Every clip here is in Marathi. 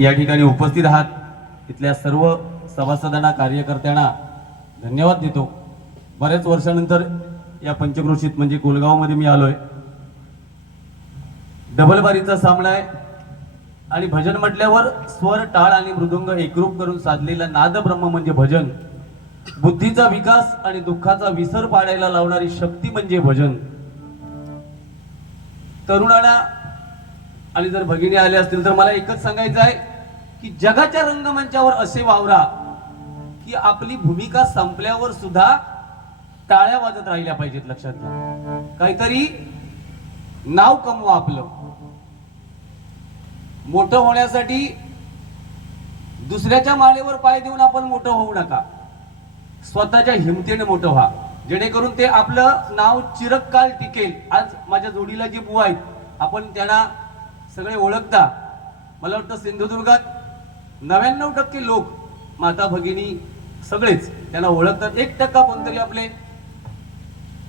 या ठिकाणी उपस्थित आहात. इथल्या सर्व सभासदांना कार्यकर्त्यांना धन्यवाद देतो. बऱ्याच वर्षानंतर या पंचक्रोशीत म्हणजे कोलगावमध्ये मी आलोय. डबलबारीचा सामना आहे. आणि भजन म्हटल्यावर स्वर टाळ आणि मृदुंग एकरूप करून साधलेला नाद ब्रह्म म्हणजे भजन. बुद्धीचा विकास आणि दुःखाचा विसर पाडायला लावणारी शक्ती म्हणजे भजन. तरुणांना आणि जर भगिनी आले असतील तर मला एकच सांगायचं आहे की जगाच्या रंगमंचावर असे वावरा की आपली भूमिका संपल्यावर सुद्धा टाळ्या वाजत राहिल्या पाहिजेत लक्षात घ्या. काहीतरी नाव कमवा आपलं. मोठं होण्यासाठी दुसऱ्याच्या माळेवर पाय देऊन आपण मोठं होऊ नका. स्वतःच्या हिमतीने मोठं व्हा. जेणेकरून ते आपलं नाव चिरकाल टिकेल. आज माझ्या जोडीला जी बुवा आहेत आपण त्यांना सगळे ओळखता. मला वाटतं सिंधुदुर्गात नव्याण्णव टक्के लोक माता भगिनी सगळेच त्यांना ओळखतात. एक टक्का कोणतरी आपले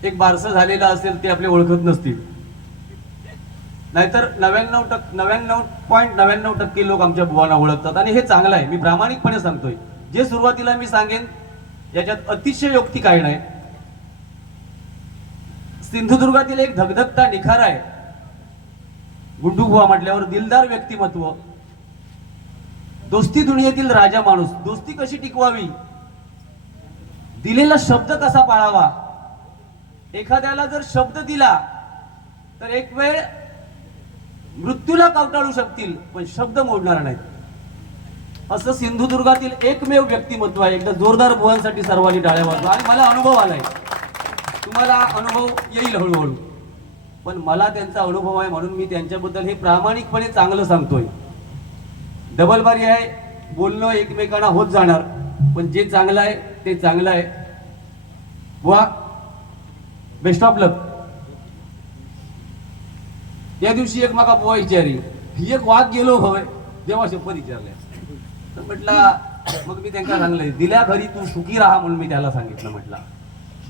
एक बारसं झालेला असेल ते आपले ओळखत नसतील. नाहीतर नव्याण्णव टक्के नव्याण्णव पॉईंट नव्याण्णव टक्के लोक आमच्या बुवांना ओळखतात. आणि हे चांगलं आहे. मी प्रामाणिकपणे सांगतोय. जे सुरुवातीला मी सांगेन याच्यात अतिशयोक्ती काय नाही. सिंधुदुर्गातील एक धगधगता निखार आहे. गुड्डू बुवा म्हटल्यावर दिलदार व्यक्तिमत्व. दोस्ती दुनियेतील राजा माणूस. दोस्ती कशी टिकवावी? दिलेला शब्द कसा पाळावा? एखाद्याला जर शब्द दिला तर एक वेळ मृत्यूला कवटाळू शकतील पण शब्द मोडणार नाहीत. असं सिंधुदुर्गातील एकमेव व्यक्तिमत्व आहे. एकदा जोरदार बुवांसाठी सर्वांनी डाळ्या वाजवा. आणि मला अनुभव आलाय. तुम्हाला अनुभव येईल हळूहळू. पण मला त्यांचा अनुभव आहे म्हणून मी त्यांच्याबद्दल हे प्रामाणिकपणे चांगलं सांगतोय. डबल बारी आहे बोलणं एकमेकांना होत जाणार पण जे चांगलं आहे ते चांगलं आहे. वा बेस्ट ऑफ लक या दिवशी एक माका बुवा विचारी एक वाघ गेलो हवय देवा शपथ विचारल्या तर म्हटला मग मी त्यांना सांगलंय दिल्या घरी तू सुखी राहा म्हणून मी त्याला सांगितलं म्हटलं.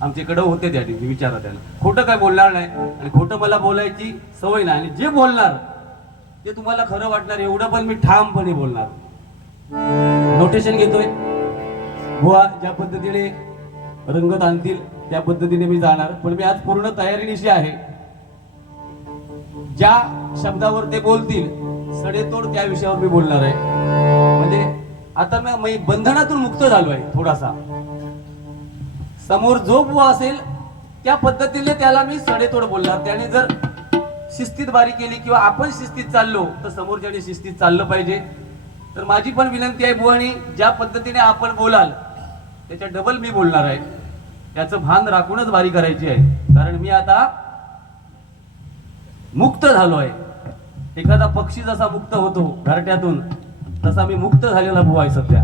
आमच्याकडे होते त्या दिवशी विचारा त्याला. खोटं काय बोलणार नाही. आणि खोटं मला बोलायची सवय नाही. आणि जे बोलणार ते तुम्हाला खरं वाटणार एवढं पण मी ठामपणे बोलणार. नोटेशन घेतोय. बुवा ज्या पद्धतीने रंगत आणतील त्या पद्धतीने मी जाणार. पण मी आज पूर्ण तयारीनिशी आहे. ज्या शब्दावर ते बोलतील सडेतोड त्या विषयावर मी बोलणार आहे. म्हणजे आता मी बंधनातून मुक्त झालो आहे थोडासा. समोर जो बुवा असेल त्या पद्धतीने त्याला मी सडेतोड बोलणार. त्याने जर शिस्तीत बारी केली किंवा आपण शिस्तीत चाललो तर समोरच्याने शिस्तीत चाललं पाहिजे. तर माझी पण विनंती आहे बुवाणी ज्या पद्धतीने आपण बोलाल त्याच्या डबल मी बोलणार आहे. त्याचं भान राखूनच बारी करायची आहे. कारण मी आता मुक्त झालो आहे. एखादा पक्षी जसा मुक्त होतो घरट्यातून तसा मी मुक्त झालेला बुवा आहे सध्या.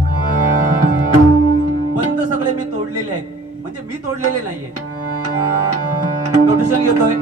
म्हणजे मी तोडलेले नाहीये. नोटिशन घेतोय.